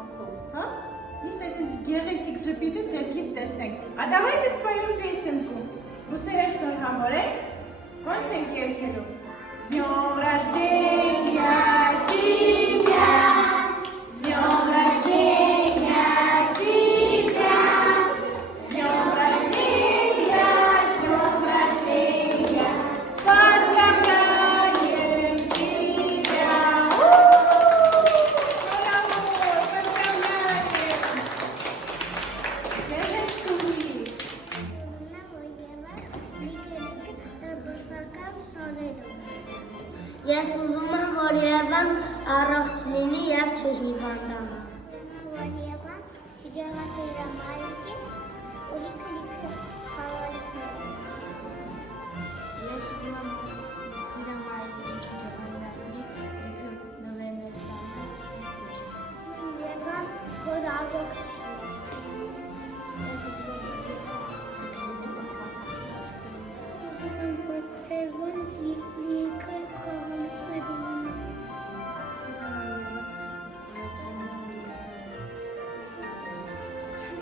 կյանքով, հա? Միշտ այսպես գեղեցիկ ժպիտը դեպքից տեսնենք։ А давайте споем песенку. Ուսերը շնորհավորենք, ոնց ենք երգելու։ С днём рождения тебя, с днём рождения тебя, с днём рождения, поздравляем тебя. Ես ուզում եմ, որ Եվան առողջ լինի և չհիվանդանա։ Որ Եվան չգեղասիրամայքի ու լիքը խաղալիքներ։ Ես ուզում եմ, որ հիրամայքին չջղանդասնի, լիքը նվերներ ստանա և ուջի։ Եվան որ առողջ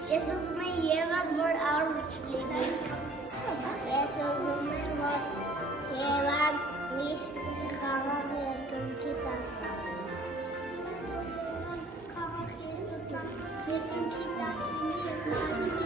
Ես ուզում եմ Եվան, որ առողջ լինի։ Ես ուզում եմ, որ Եվան միշտ խաղաղ երկնքի տակ։ Խաղաղ երկնքի տակ լինի և նա ինչ